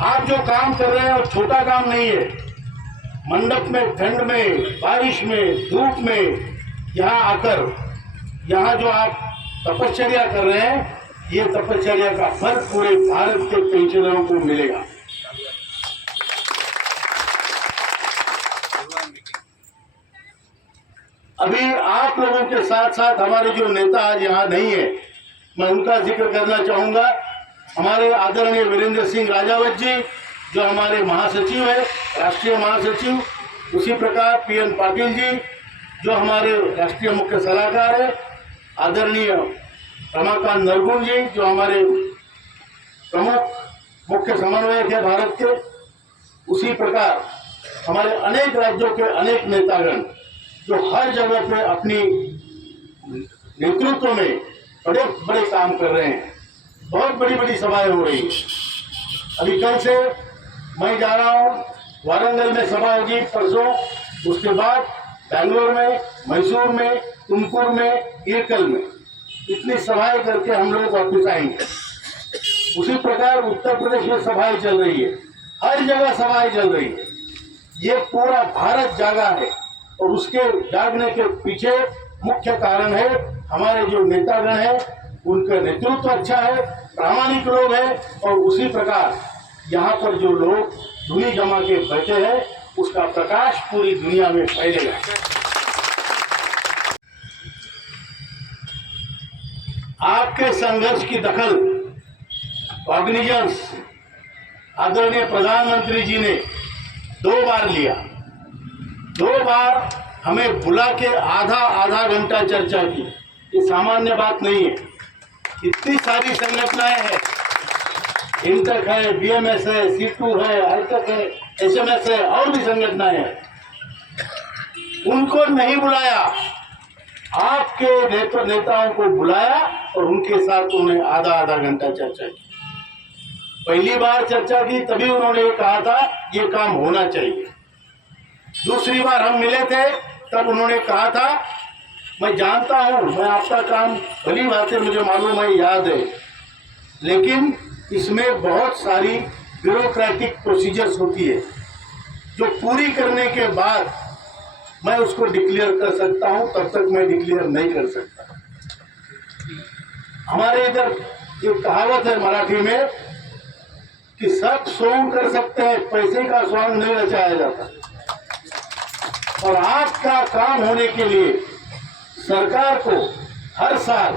आप जो काम कर रहे हैं वो छोटा काम नहीं है। मंडप में, ठंड में, बारिश में, धूप में यहाँ आकर यहाँ जो आप तपश्चर्या कर रहे हैं, ये तपश्चर्या का फल पूरे भारत के पेंशनरों को मिलेगा। अभी आप लोगों के साथ साथ हमारे जो नेता आज यहाँ नहीं है, मैं उनका जिक्र करना चाहूंगा। हमारे आदरणीय वीरेंद्र सिंह राजावत जी जो हमारे महासचिव है, राष्ट्रीय महासचिव, उसी प्रकार पीएन पाटिल जी जो हमारे राष्ट्रीय मुख्य सलाहकार है, आदरणीय रमाकांत नरगुण जी जो हमारे प्रमुख मुख्य समन्वयक है भारत के, उसी प्रकार हमारे अनेक राज्यों के अनेक नेतागण जो हर जगह पे अपनी नेतृत्व में बड़े बड़े काम कर रहे हैं। बहुत बड़ी बड़ी सभाएं हो रही हैं। अभी कल से मैं जा रहा हूँ, वारंगल में सभा होगी परसों, उसके बाद बेंगलोर में, मैसूर में, तुमकुर में, इरकल में, इतनी सभाएं करके हम लोग वापस आएंगे। उसी प्रकार उत्तर प्रदेश में सभाएं चल रही है, हर जगह सभाएं चल रही है। ये पूरा भारत जागा है और उसके जागने के पीछे मुख्य कारण है हमारे जो नेतागण हैं, उनका नेतृत्व अच्छा है, प्रामाणिक लोग हैं, और उसी प्रकार यहाँ पर जो लोग धुनी जमा के बैठे हैं, उसका प्रकाश पूरी दुनिया में फैलेगा। आपके संघर्ष की दखल कॉग्निजेंस आदरणीय प्रधानमंत्री जी ने 2 बार लिया। 2 बार हमें बुला के आधा घंटा चर्चा की। ये सामान्य बात नहीं है। इतनी सारी संगठनाएं हैं, इंटक है, बीएमएस है, C2 है, हाईटेक है, SMS है, और भी संगठनाएं हैं, उनको नहीं बुलाया। आपके नेताओं को बुलाया और उनके साथ उन्हें आधा घंटा चर्चा की। पहली बार चर्चा की तभी उन्होंने ये कहा था ये काम होना चाहिए। दूसरी बार हम मिले थे तब उन्होंने कहा था मैं जानता हूं, मैं आपका काम भली बात है, मुझे मालूम है, याद है, लेकिन इसमें बहुत सारी ब्यूरोक्रेटिक प्रोसीजर्स होती है जो पूरी करने के बाद मैं उसको डिक्लेयर कर सकता हूं, तब तक मैं डिक्लेयर नहीं कर सकता। हमारे इधर एक कहावत है मराठी में कि सब सोंग कर सकते हैं, पैसे का स्वांग नहीं रचाया जाता। और आपका काम होने के लिए सरकार को हर साल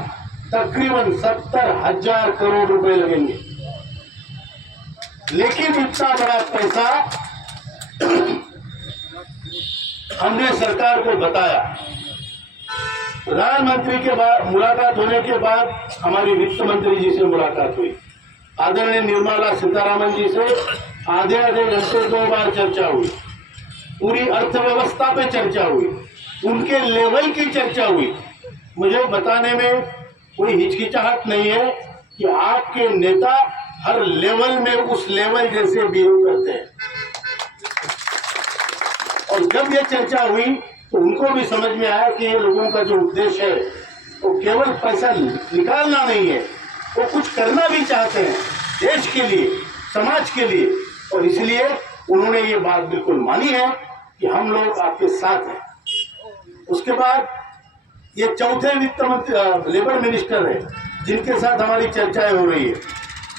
तकरीबन 70,000 करोड़ रुपए लगेंगे, लेकिन इतना बड़ा पैसा हमने सरकार को बताया। प्रधानमंत्री के बाद मुलाकात होने के बाद हमारी वित्त मंत्री जी से मुलाकात हुई, आदरणीय निर्मला सीतारामन जी से आधे घंटे 2 बार चर्चा हुई, पूरी अर्थव्यवस्था पे चर्चा हुई, उनके लेवल की चर्चा हुई। मुझे बताने में कोई हिचकिचाहट नहीं है कि आपके नेता हर लेवल में उस लेवल जैसे बिहेव करते हैं। और जब ये चर्चा हुई तो उनको भी समझ में आया कि ये लोगों का जो उद्देश्य है वो केवल पैसा निकालना नहीं है, वो कुछ करना भी चाहते हैं देश के लिए, समाज के लिए, और इसलिए उन्होंने ये बात बिल्कुल मानी है कि हम लोग आपके साथ हैं। उसके बाद ये चौथे वित्त मंत्री लेबर मिनिस्टर है जिनके साथ हमारी चर्चाएं हो रही है।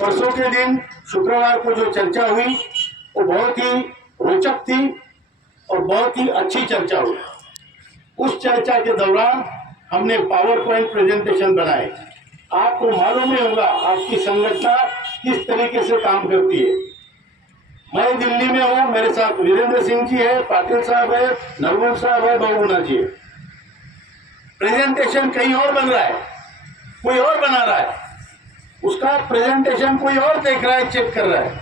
परसों के दिन शुक्रवार को जो चर्चा हुई वो बहुत ही रोचक थी और बहुत ही अच्छी चर्चा हुई। उस चर्चा के दौरान हमने पावर पॉइंट प्रेजेंटेशन बनाए। आपको मालूम ही होगा आपकी संगठन किस तरीके से काम करती है। मैं दिल्ली में हूँ, मेरे साथ वीरेंद्र सिंह जी है, पाटिल साहब है, नरगुण साहब है, बहुगुणा जी है। प्रेजेंटेशन कहीं और बन रहा है, कोई और बना रहा है, उसका प्रेजेंटेशन कोई और देख रहा है, चेक कर रहा है।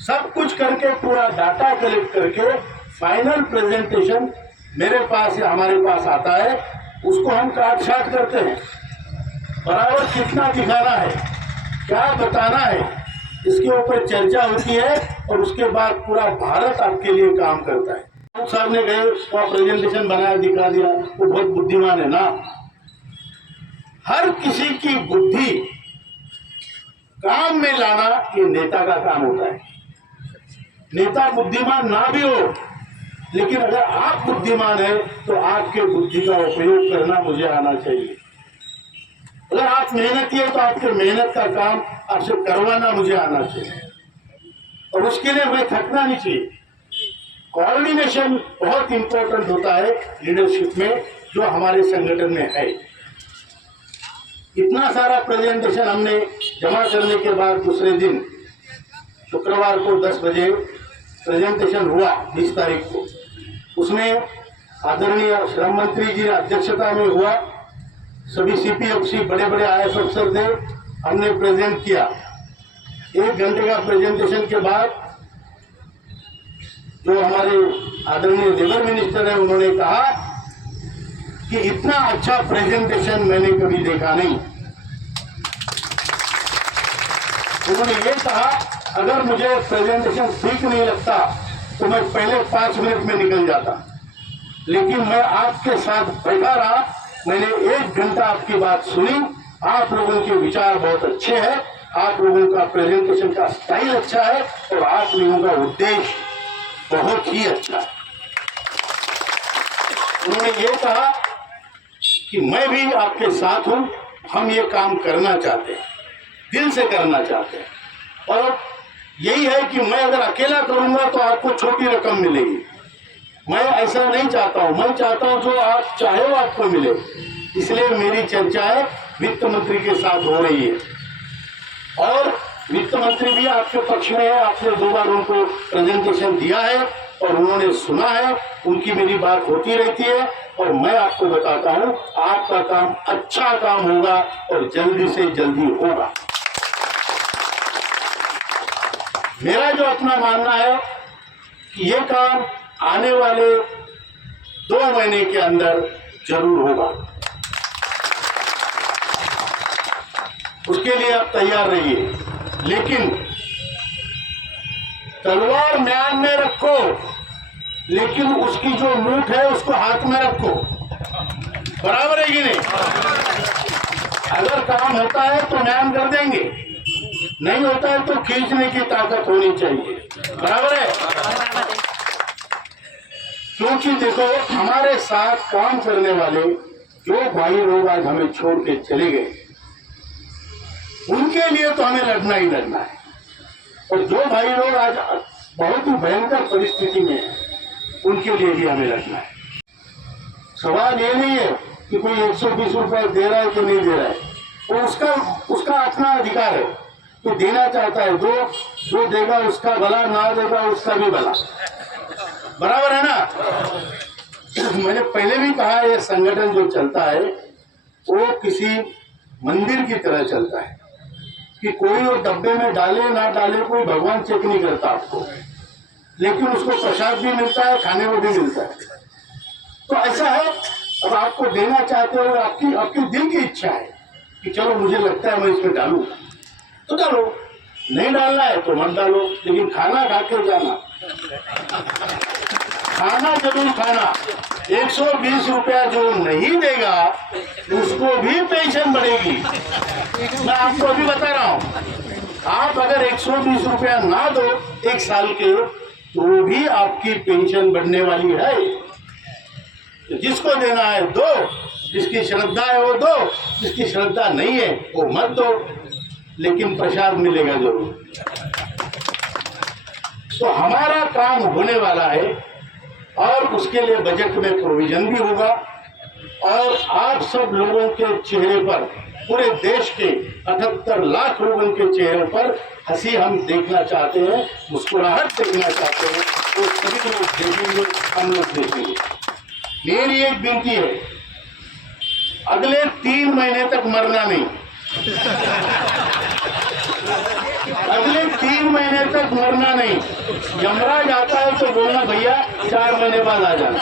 सब कुछ करके पूरा डाटा कलेक्ट करके फाइनल प्रेजेंटेशन मेरे पास या हमारे पास आता है, उसको हम काट छाट करते हैं। बराबर कितना दिखाना है, क्या बताना है, इसके ऊपर चर्चा होती है और उसके बाद पूरा भारत आपके लिए काम करता है। साहब ने गए वहाँ प्रेजेंटेशन बनाया, दिखा दिया, वो बहुत बुद्धिमान है ना। हर किसी की बुद्धि काम में लाना ये नेता का काम होता है। नेता बुद्धिमान ना भी हो, लेकिन अगर आप बुद्धिमान है तो आपके बुद्धि का उपयोग करना मुझे आना चाहिए। अगर आप मेहनती है तो आपके मेहनत का काम आपसे करवाना मुझे आना चाहिए, और उसके लिए मैं थकना नहीं चाहिए। कोऑर्डिनेशन बहुत इंपॉर्टेंट होता है लीडरशिप में, जो हमारे संगठन में है। इतना सारा प्रेजेंटेशन हमने जमा करने के बाद दूसरे दिन शुक्रवार को 10 बजे प्रेजेंटेशन हुआ 20 तारीख को। उसमें आदरणीय श्रम मंत्री जी अध्यक्षता में हुआ, सभी सीपीएफसी बड़े बड़े आईएएस अफसर थे, हमने प्रेजेंट किया। 1 घंटे का प्रेजेंटेशन के बाद जो हमारे आदरणीय लेबर मिनिस्टर है, उन्होंने कहा कि इतना अच्छा प्रेजेंटेशन मैंने कभी देखा नहीं। उन्होंने ये कहा, अगर मुझे प्रेजेंटेशन ठीक नहीं लगता तो मैं पहले 5 मिनट में निकल जाता, लेकिन मैं आपके साथ बैठा रहा, मैंने 1 घंटा आपकी बात सुनी। आप लोगों के विचार बहुत अच्छे हैं, आप लोगों का प्रेजेंटेशन का स्टाइल अच्छा है, और आप लोगों का उद्देश्य बहुत ही अच्छा है। उन्होंने ये कहा कि मैं भी आपके साथ हूं, हम ये काम करना चाहते हैं, दिल से करना चाहते हैं, और यही है कि मैं अगर अकेला करूंगा तो आपको छोटी रकम मिलेगी। मैं ऐसा नहीं चाहता हूं, मैं चाहता हूं जो आप चाहे वो आपको मिले। इसलिए मेरी चर्चाएं वित्त मंत्री के साथ हो रही है, और वित्त मंत्री भी आपके पक्ष में है। आपने 2 बार उनको प्रेजेंटेशन दिया है और उन्होंने सुना है, उनकी मेरी बात होती रहती है, और मैं आपको बताता हूं आपका काम अच्छा काम होगा और जल्दी से जल्दी होगा। मेरा जो अपना मानना है कि ये काम आने वाले 2 महीने के अंदर जरूर होगा। उसके लिए आप तैयार रहिए, लेकिन तलवार म्यान में रखो, लेकिन उसकी जो मूठ है उसको हाथ में रखो। बराबर है कि नहीं? अगर काम होता है तो म्यान कर देंगे, नहीं होता है तो खींचने की ताकत होनी चाहिए। बराबर है? क्योंकि देखो, हमारे साथ काम करने वाले जो भाई लोग आज हमें छोड़ के चले गए, उनके लिए तो हमें लड़ना ही लड़ना है। और जो भाई लोग आज बहुत ही भयंकर परिस्थिति में है, उनके लिए भी हमें लड़ना है। सवाल ये नहीं है कि कोई 120 रुपए दे रहा है कि नहीं दे रहा है, वो उसका अपना अधिकार है। तो देना चाहता है जो देगा उसका भला, ना देगा उसका भी भला। बराबर है ना? मैंने पहले भी कहा, ये संगठन जो चलता है वो किसी मंदिर की तरह चलता है, कि कोई वो डब्बे में डाले ना डाले कोई भगवान चेक नहीं करता आपको, लेकिन उसको प्रसाद भी मिलता है, खाने को भी मिलता है। तो ऐसा है, अब आपको देना चाहते हो, आपकी दिल की इच्छा है कि चलो मुझे लगता है मैं इसमें डालूं तो डालो, नहीं डालना है तो मत डालो, लेकिन खाना खा के जाना, खाना जरूर खाना। 120 रुपया जो नहीं देगा उसको भी पेंशन बढ़ेगी। मैं आपको अभी बता रहा हूं, आप अगर 120 रुपया ना दो 1 साल के, तो भी आपकी पेंशन बढ़ने वाली है। तो जिसको देना है दो, जिसकी श्रद्धा है वो दो, जिसकी श्रद्धा नहीं है वो मत दो, लेकिन प्रसाद मिलेगा जरूर। तो हमारा काम होने वाला है, और उसके लिए बजट में प्रोविजन भी होगा, और आप सब लोगों के चेहरे पर, पूरे देश के 78 लाख लोगों के चेहरों पर हंसी हम देखना चाहते हैं, मुस्कुराहट देखना चाहते हैं। तो सभी लोग देखेंगे, हम लोग देखेंगे। मेरी एक विनती है, अगले 3 महीने तक मरना नहीं, अगले 3 महीने तक मरना नहीं। यमराज आता है तो बोलना भैया 4 महीने बाद आ जाना,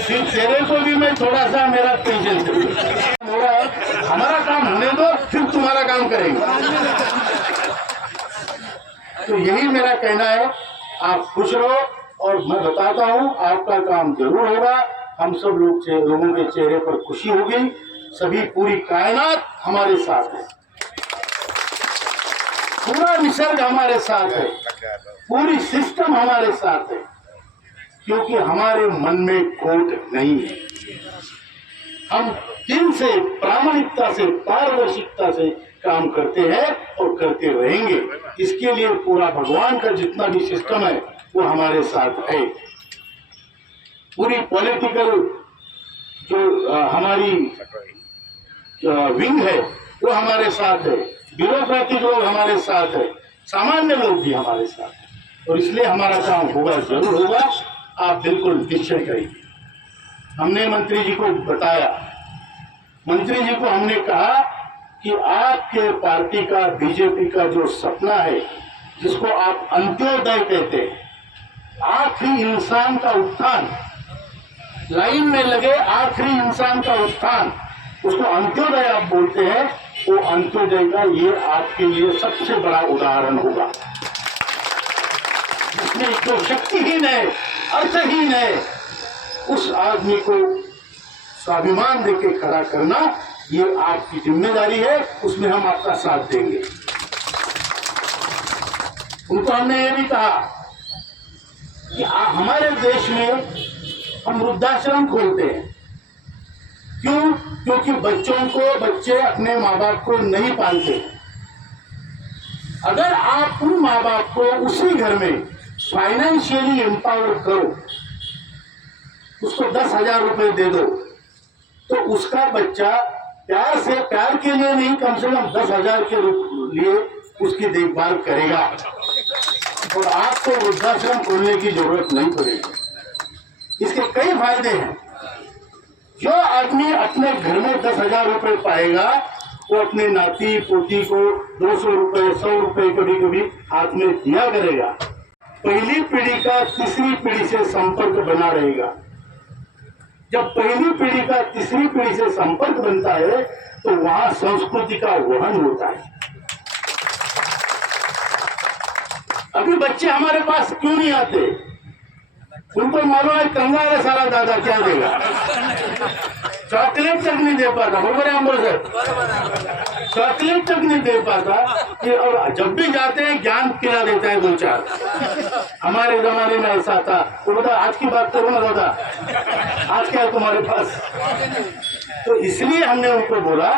फिर तेरे को भी मैं थोड़ा सा मेरा पेशेंस हो रहा है, हमारा काम होने दो, फिर तुम्हारा काम करेंगे। तो यही मेरा कहना है, आप खुश रहो, और मैं बताता हूँ आपका काम जरूर होगा। हम सब लोगों के चेहरे पर खुशी होगी, सभी पूरी कायनात हमारे साथ है। पूरा निसर्ग हमारे साथ है, पूरी सिस्टम हमारे साथ है, क्योंकि हमारे मन में खोट नहीं है। हम दिल से, प्रामाणिकता से, पारदर्शिता से काम करते हैं और करते रहेंगे। इसके लिए पूरा भगवान का जितना भी सिस्टम है वो हमारे साथ है। पूरी पॉलिटिकल जो हमारी विंग है वो हमारे साथ है, ब्यूरोक्रेटिक लोग हमारे साथ है, सामान्य लोग भी हमारे साथ है, और इसलिए हमारा काम होगा, जरूर होगा। आप बिल्कुल निश्चय करिए। हमने मंत्री जी को बताया, मंत्री जी को हमने कहा कि आपके पार्टी का, बीजेपी का जो सपना है, जिसको आप अंत्योदय कहते हैं, आखिरी इंसान का उत्थान, लाइन में लगे आखिरी इंसान का उत्थान, उसको अंत्योदय आप बोलते हैं, वो अंत्योदय का ये आपके लिए सबसे बड़ा उदाहरण होगा, जिसमें जो शक्तिहीन है, अर्थहीन है, उस आदमी को स्वाभिमान देके खड़ा करना, ये आपकी जिम्मेदारी है। उसमें हम आपका साथ देंगे। उनको हमने ये भी कहा कि हमारे देश में हम वृद्धाश्रम खोलते हैं। क्यों? क्योंकि बच्चे अपने माँ बाप को नहीं पालते। अगर आप उन माँ बाप को उसी घर में फाइनेंशियली एम्पावर करो, उसको 10,000 रुपए दे दो, तो उसका बच्चा प्यार के लिए नहीं, कम से कम 10,000 के लिए उसकी देखभाल करेगा, और आपको वृद्धाश्रम खोलने की जरूरत नहीं पड़ेगी। इसके कई फायदे हैं। जो आदमी अपने घर में 10,000 रुपए पाएगा, वो अपने नाती पोती को 200 रुपए, 100 रुपए कभी कभी हाथ में दिया करेगा। पहली पीढ़ी का तीसरी पीढ़ी से संपर्क बना रहेगा। जब पहली पीढ़ी का तीसरी पीढ़ी से संपर्क बनता है, तो वहां संस्कृति का वहन होता है। अभी बच्चे हमारे पास क्यों नहीं आते? उनको मालूम है कंगाल है सारा दादा, क्या देगा, चॉकलेट तक नहीं दे पाता। बराबर है अम्बर सर, चॉकलेट तक नहीं दे पाता कि, और जब भी जाते हैं ज्ञान खिला देता है 2-4। हमारे जमाने में ऐसा था। तो बता, आज की बात करो ना दादा, आज क्या है तुम्हारे पास? तो इसलिए हमने उनको बोला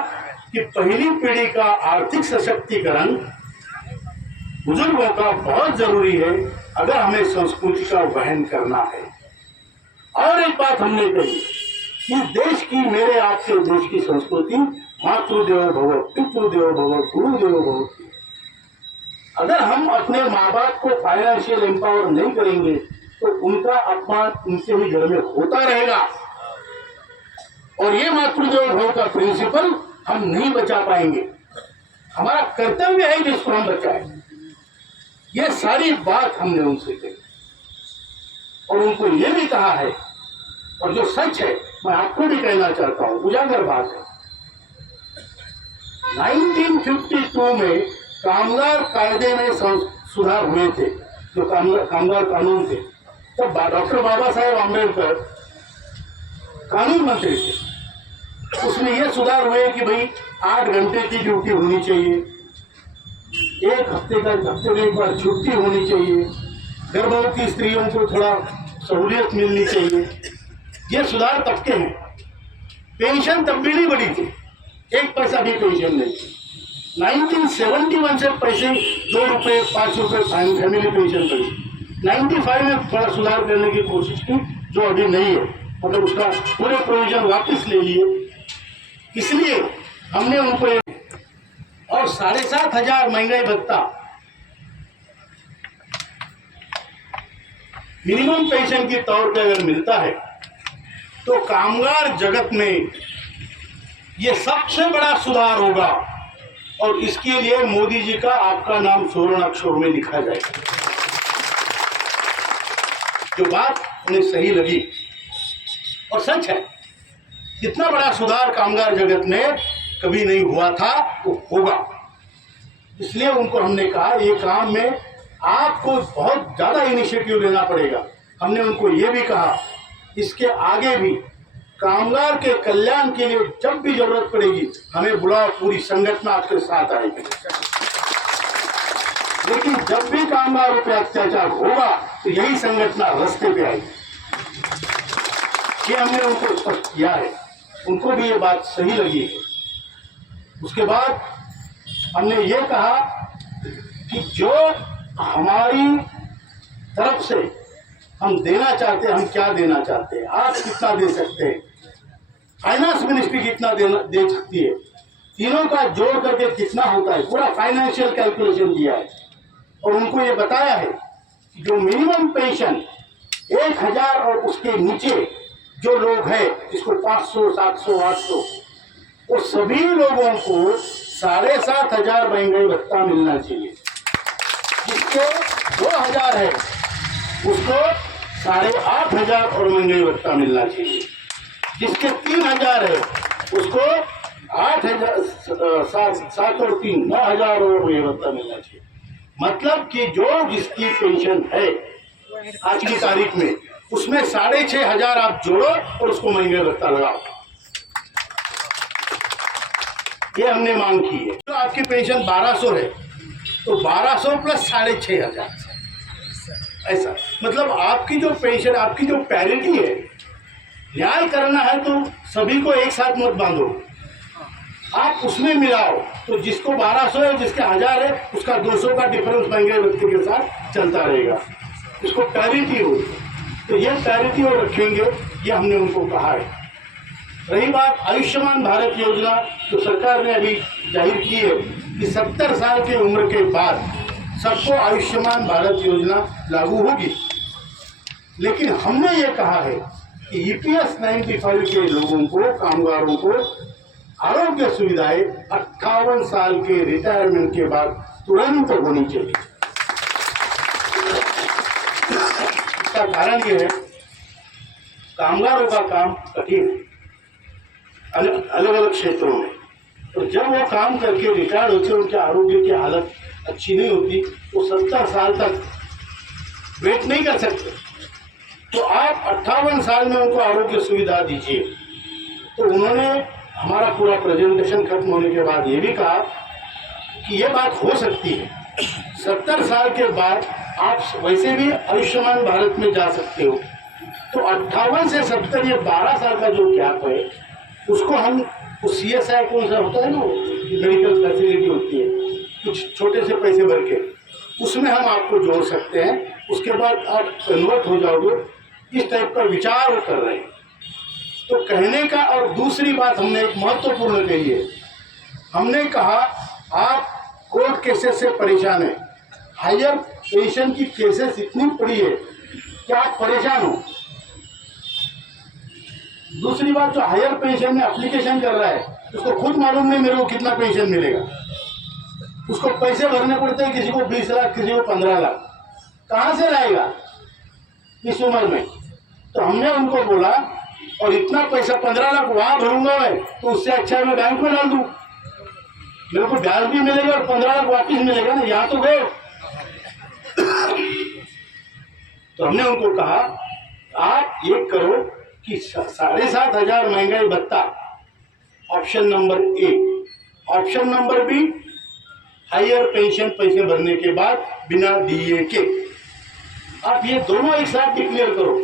कि पहली पीढ़ी का आर्थिक सशक्तिकरण बुजुर्गों का बहुत जरूरी है, अगर हमें संस्कृति का वहन करना है। और एक बात हमने कही कि देश की, मेरे आपके देश की संस्कृति मातृदेवो भव, पितृदेवो भव, गुरुदेवो भव। अगर हम अपने माँ बाप को फाइनेंशियल एम्पावर नहीं करेंगे, तो उनका अपमान उनके ही घर में होता रहेगा, और ये मातृदेवो भव का प्रिंसिपल हम नहीं बचा पाएंगे। हमारा कर्तव्य है जिसको हम बचाएं। ये सारी बात हमने उनसे कही, और उनको ये भी कहा है, और जो सच है मैं आपको भी कहना चाहता हूं, उजागर बात है। 1952 में कामगार कायदे में सुधार हुए थे, जो कामगार कानून थे। तब डॉक्टर बाबा साहेब आम्बेडकर कानून मंत्री थे। उसमें यह सुधार हुए कि भाई 8 घंटे की ड्यूटी होनी चाहिए, एक हफ्ते में एक बार छुट्टी होनी चाहिए, गर्भवती स्त्रियों को थोड़ा सहूलियत मिलनी चाहिए। ये सुधार तब के हैं। पेंशन तब भी नहीं बढ़ी थी, 1 पैसा भी पेंशन नहीं थी। 1971 से पैसे 2 रुपए 5 रुपए फैमिली पेंशन बढ़ी। 95 में थोड़ा सुधार करने की कोशिश की, जो अभी नहीं है, मतलब उसका पूरे प्रोविजन वापस ले लिए। इसलिए हमने उनको, और 7,500 महंगाई भत्ता, मिनिमम पेंशन के तौर पे अगर मिलता है, तो कामगार जगत में ये सबसे बड़ा सुधार होगा, और इसके लिए मोदी जी का, आपका नाम स्वर्ण अक्षरों में लिखा जाएगा। जो बात उन्हें सही लगी और सच है, इतना बड़ा सुधार कामगार जगत में कभी नहीं हुआ था, वो होगा। इसलिए उनको हमने कहा ये काम में आपको बहुत ज्यादा इनिशिएटिव लेना पड़ेगा। हमने उनको ये भी कहा इसके आगे भी कामगार के कल्याण के लिए जब भी जरूरत पड़ेगी हमें बुलाओ, पूरी संगठन आपके साथ आएगी। लेकिन जब भी कामगारों पे अत्याचार होगा तो यही संगठन रास्ते पे आएगी। ये हमने उनको स्पष्ट किया है, उनको भी ये बात सही लगी है। उसके बाद हमने ये कहा कि जो हमारी तरफ से हम देना चाहते हैं, हम क्या देना चाहते हैं, आप कितना दे सकते हैं, फाइनेंस मिनिस्ट्री कितना दे सकती है, तीनों का जोड़ करके कितना होता है, पूरा फाइनेंशियल कैलकुलेशन दिया है। और उनको ये बताया है कि जो मिनिमम पेंशन 1000 और उसके नीचे जो लोग हैं, जिसको 500, 700, 800, वो सभी लोगों को 7500 महंगाई भत्ता मिलना चाहिए। जिसके 2000 है उसको 8500 और महंगाई भत्ता मिलना चाहिए। जिसके 3000 है उसको 8000, 7 और 3, 9000 और महंगाई भत्ता मिलना चाहिए। मतलब कि जो जिसकी पेंशन है आज की तारीख में, उसमें 6500 आप जोड़ो और उसको महंगाई भत्ता लगाओ। ये हमने मांग की है। तो आपकी पेंशन 1200 है तो 1200 प्लस 6500, ऐसा मतलब आपकी जो पेंशन, आपकी जो पैरिटी है, न्याय करना है तो सभी को एक साथ मत बांधो, आप उसमें मिलाओ। तो जिसको 1200 है, जिसके 1000 है, उसका 200 का डिफरेंस महंगाई भत्ते के साथ चलता रहेगा। इसको पैरिटी हो, तो ये पैरिटी और रखेंगे, ये हमने उनको कहा है। रही बात आयुष्मान भारत योजना, तो सरकार ने अभी जाहिर की है कि 70 साल की उम्र के बाद सबको आयुष्मान भारत योजना लागू होगी। लेकिन हमने ये कहा है कि EPS 95 के लोगों को, कामगारों को आरोग्य सुविधाएं 58 साल के रिटायरमेंट के बाद तुरंत होनी चाहिए। इसका कारण ये है, कामगारों का काम कठिन है अलग अलग क्षेत्रों में, तो जब वो काम करके रिटायर होते हैं, उनके आरोग्य की हालत अच्छी नहीं होती, वो 70 साल तक वेट नहीं कर सकते। तो आप 58 साल में उनको आरोग्य सुविधा दीजिए। तो उन्होंने हमारा पूरा प्रेजेंटेशन खत्म होने के बाद ये भी कहा कि ये बात हो सकती है, 70 साल के बाद आप वैसे भी आयुष्मान भारत में जा सकते हो। तो 58 से 70, ये 12 साल का जो गैप है, उसको हम उस CSI कौन सा होता है ना, मेडिकल फैसिलिटी होती है, कुछ छोटे से पैसे भर के, उसमें हम आपको जोड़ सकते हैं। उसके बाद आप कन्वर्ट हो जाओगे। इस टाइप का विचार कर रहे हैं। तो कहने का, और दूसरी बात हमने एक महत्वपूर्ण कही है, हमने कहा आप कोर्ट केसेस से परेशान है, हायर पेंशन की केसेस इतनी पड़ी है कि आप परेशान हो। दूसरी बात, जो हायर पेंशन में एप्लीकेशन कर रहा है उसको खुद मालूम नहीं मेरे को कितना पेंशन मिलेगा, उसको पैसे भरने पड़ते हैं, किसी को 20 लाख, किसी को 15 लाख, कहाँ से लाएगा इस उम्र में। तो हमने उनको बोला, और इतना पैसा 15 लाख वहां भरूंगा मैं, तो उससे अच्छा मैं बैंक में डाल दूं, मेरे को ब्याज भी मिलेगा और 15 लाख वापिस मिलेगा ना, यहाँ तो गए। तो हमने उनको कहा आप ये करो कि 7500 महंगाई भत्ता option number A, option number B higher pension पैसे भरने के बाद बिना DA के, आप ये दोनों एक साथ डिक्लेयर करो।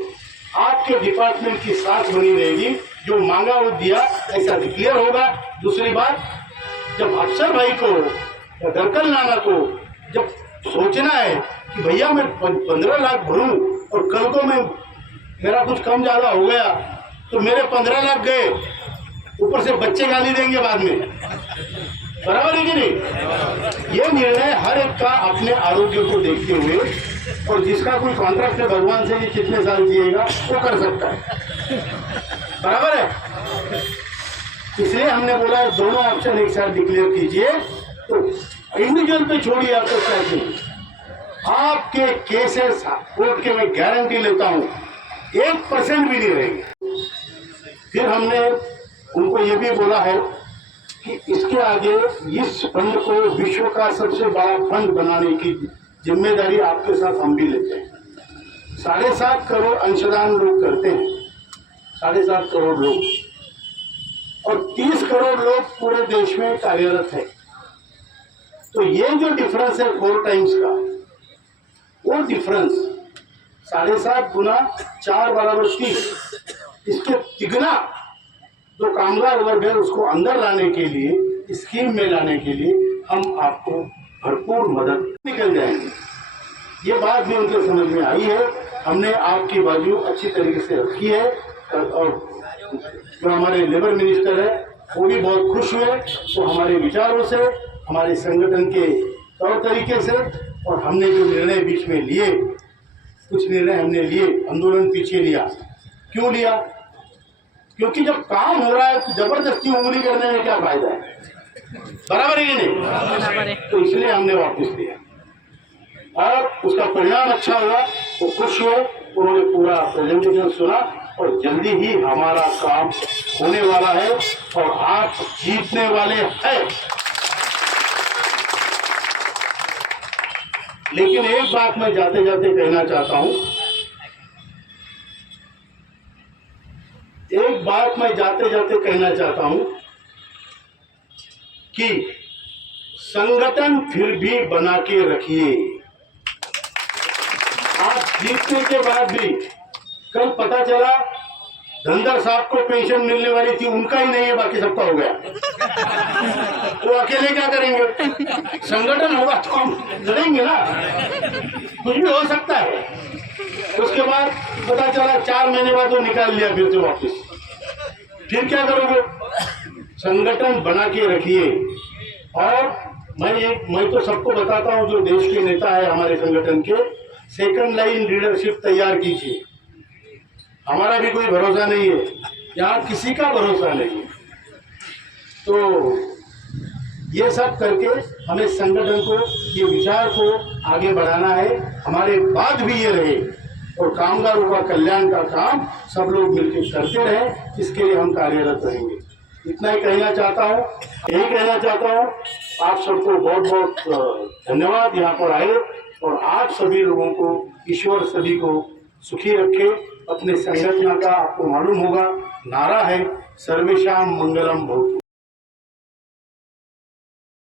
आपके डिपार्टमेंट की साख बनी रहेगी, जो मांगा वो दिया, ऐसा डिक्लेयर होगा। दूसरी बात, जब अफसर भाई को या दरकल नाना को जब सोचना है कि भैया मैं 15 लाख भरूं और कल को मैं मेरा कुछ कम ज़्यादा हो गया तो मेरे 15 लाख गए, ऊपर से बच्चे गाली देंगे बाद में, बराबर है कि नहीं। ये निर्णय हर एक का अपने आरोग्य को देखते हुए, और जिसका कोई कॉन्ट्रैक्ट है भगवान से कि कितने साल जिएगा वो कर सकता है, बराबर है। इसलिए हमने बोला दोनों ऑप्शन एक साथ डिक्लेयर कीजिए। तो इंडिविजुअल पे छोड़िए, आपको क्या चाहिए, आपके केसेस कोर्ट के, मैं गारंटी लेता हूँ 1% भी नहीं रहेंगे। फिर हमने उनको ये भी बोला है कि इसके आगे इस फंड को विश्व का सबसे बड़ा फंड बनाने की जिम्मेदारी आपके साथ हम भी लेते हैं। 7.5 करोड़ अंशदान लोग करते हैं, 7.5 करोड़ लोग, और 30 करोड़ लोग पूरे देश में कार्यरत है। तो ये जो डिफरेंस है 4 टाइम्स का, वो डिफरेंस 7.5 गुना 4 बराबर 30, इसके तिगुना जो कामगार वर्ग है उसको अंदर लाने के लिए, स्कीम में लाने के लिए हम आपको भरपूर मदद निकल जाएंगे। ये बात भी उनके समझ में आई है, हमने आपकी बाजू अच्छी तरीके से रखी है। और जो हमारे लेबर मिनिस्टर है वो भी बहुत खुश हुए, तो हमारे विचारों से, हमारे संगठन के तौर तरीके से, और हमने जो निर्णय बीच में लिए, कुछ निर्णय हमने लिए, आंदोलन पीछे लिया। क्यों लिया? क्योंकि जब काम हो रहा है तो जबरदस्ती उंगली करने में क्या फायदा है? बराबर है कि नहीं? तो इसलिए हमने वापस लिया और उसका परिणाम अच्छा हुआ। वो खुश हुए, उन्होंने पूरा प्रेजेंटेशन सुना और जल्दी ही हमारा काम होने वाला है और आप जीतने वाले हैं। लेकिन एक बात मैं जाते जाते कहना चाहता हूं, एक बात मैं जाते जाते कहना चाहता हूं कि संगठन फिर भी बना के रखिए। आप जीतने के बाद भी, कल पता चला धनगर साहब को पेंशन मिलने वाली थी, उनका ही नहीं है, बाकी सबका हो गया, वो अकेले क्या करेंगे? संगठन होगा तो हम लड़ेंगे ना, कुछ भी हो सकता है। उसके बाद पता चला 4 महीने बाद वो निकाल लिया फिर से वापस, फिर क्या करोगे? संगठन बना के रखिए। और मैं तो सबको बताता हूं, जो देश के नेता है हमारे संगठन के, सेकंड लाइन लीडरशिप तैयार कीजिए। हमारा भी कोई भरोसा नहीं है, यहाँ किसी का भरोसा नहीं है। तो ये सब करके हमें संगठन को, ये विचार को आगे बढ़ाना है, हमारे बाद भी ये रहे और कामगारों का कल्याण का काम सब लोग मिलकर करते रहे, इसके लिए हम कार्यरत रहेंगे। इतना ही कहना चाहता हूँ, यही कहना चाहता हूँ। आप सबको बहुत बहुत धन्यवाद यहाँ पर आए, और आप सभी लोगों को ईश्वर सभी को सुखी रखे। अपने संगठन का आपको मालूम होगा नारा है, सर्वेशाम मंगलम भवतु।